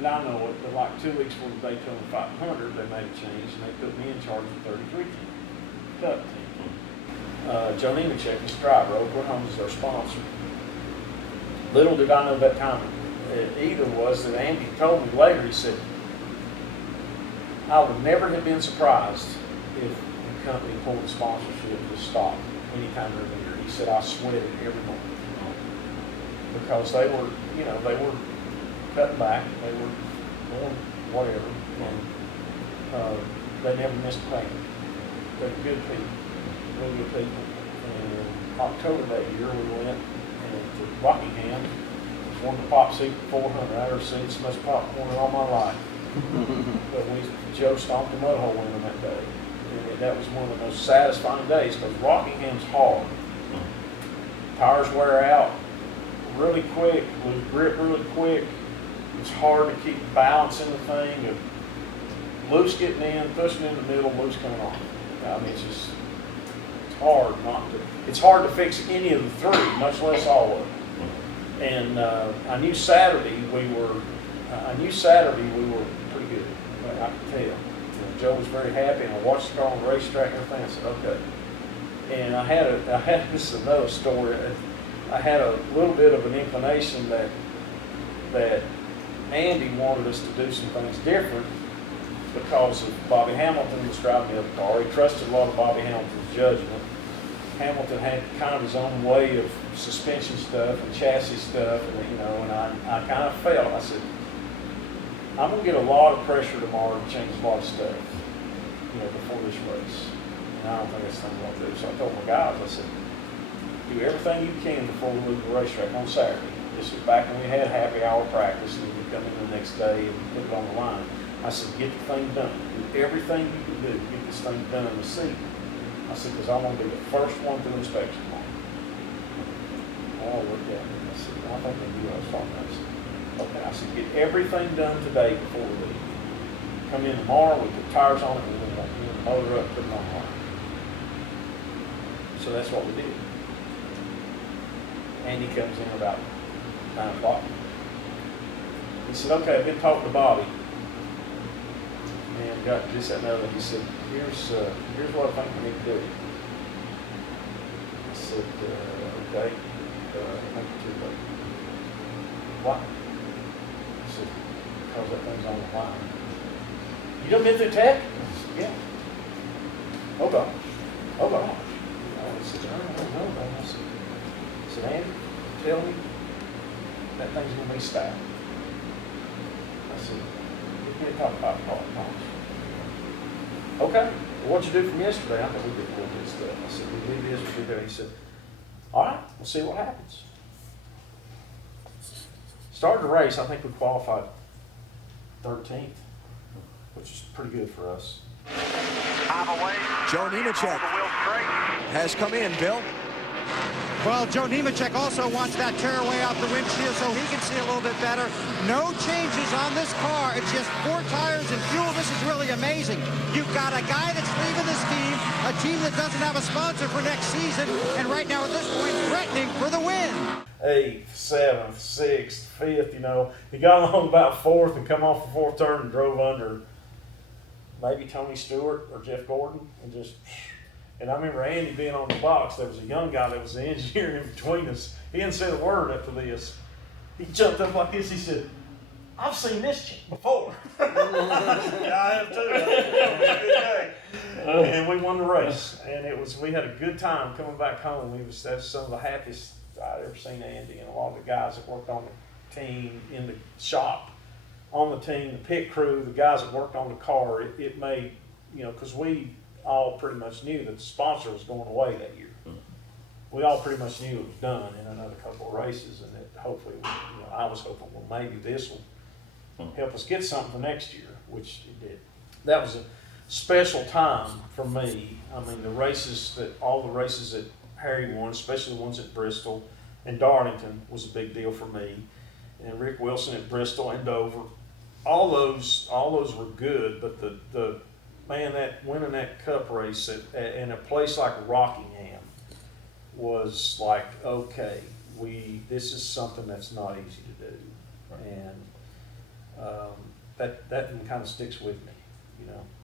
did I know it, but like 2 weeks before the Daytona 500, they made a change and they put me in charge of the 33 team, Cup team. Joe Nemechek was the driver. Oklahoma is their sponsor. Little did I know that time either was that Andy told me later, he said, I would never have been surprised if the company pulled the sponsorship to stop anytime during the year. He said, I sweated every morning. Because they were, they were cutting back, they were doing whatever, and they never missed a payment. They're good people, really good people. And in October that year, we went to Rockingham. It was one of the Pop Secret 400. I ever seen so much popcorn in all my life. But Joe stomped a mud hole in them that day. And that was one of the most satisfying days because Rockingham's hard. Tires wear out really quick, lose grip really quick. It's hard to keep balancing the thing. Of loose getting in, pushing in the middle, loose coming off. I mean, it's hard not to. It's hard to fix any of the three, much less all of them. And I knew Saturday we were pretty good. I could tell. Joe was very happy, and I watched the car on the racetrack and everything. I said, okay. And I had this is another story. I had a little bit of an inclination that Andy wanted us to do some things different because of Bobby Hamilton was driving the other car. He trusted a lot of Bobby Hamilton's judgment. Hamilton had kind of his own way of suspension stuff and chassis stuff, and I kind of felt, I said, I'm going to get a lot of pressure tomorrow to change a lot of stuff, before this race. And I don't think that's something I'm going to do. So I told my guys, I said, do everything you can before we leave the racetrack on Saturday. This was back when we had happy hour practice and we'd come in the next day and put it on the line. I said, get the thing done. Do everything you can do to get this thing done in the seat. I said, because I want to be the first one through inspection tomorrow. Oh, look at me. I said, I think they knew what I was talking about. I said, okay. I said, get everything done today before we leave. Come in tomorrow, we put tires on it, and we'll motor up, put it on the line. So that's what we did. Andy comes in about 9 o'clock. He said, okay, I've been talking to Bobby. And got this, that, and the other. He said, here's what I think we need to do. I said, okay. I think you're too late. What? I said, because that thing's on the line. You done been through tech? I said, yeah. Oh gosh. I said, no. I said, Andy, tell me that thing's going to be stacked. I said, give me a top 5 car, promise. Okay. Well, what'd you do from yesterday? I thought we did a little bit of stuff. I said, we did this, we did that. He said, all right, we'll see what happens. Started the race, I think we qualified 13th, which is pretty good for us. Joe Nemechek has come in, Bill. Well, Joe Nemechek also wants that tearaway off the windshield so he can see a little bit better. No changes on this car. It's just 4 tires and fuel. This is really amazing. You've got a guy that's leaving this team, a team that doesn't have a sponsor for next season, and right now at this point threatening for the win. 8th, 7th, 6th, 5th, he got along about 4th and come off the 4th turn and drove under maybe Tony Stewart or Jeff Gordon and I remember Andy being on the box. There was a young guy that was the engineer in between us. He didn't say a word after this. He jumped up like this. He said, I've seen this chick before. Yeah, I have too. It was a good day. And we won the race. And we had a good time coming back home. That was some of the happiest I'd ever seen Andy and a lot of the guys that worked on the team, in the shop, on the team, the pit crew, the guys that worked on the car. It made, because we all pretty much knew that the sponsor was going away that year. We all pretty much knew it was done in another couple of races, and that hopefully, I was hoping, well, maybe this will help us get something for next year, which it did. That was a special time for me. I mean, all the races that Harry won, especially the ones at Bristol and Darlington, was a big deal for me. And Rick Wilson at Bristol and Dover, all those were good, but the man, that winning that Cup race in a place like Rockingham was like, okay, this is something that's not easy to do. Right. And that one kind of sticks with me, you know.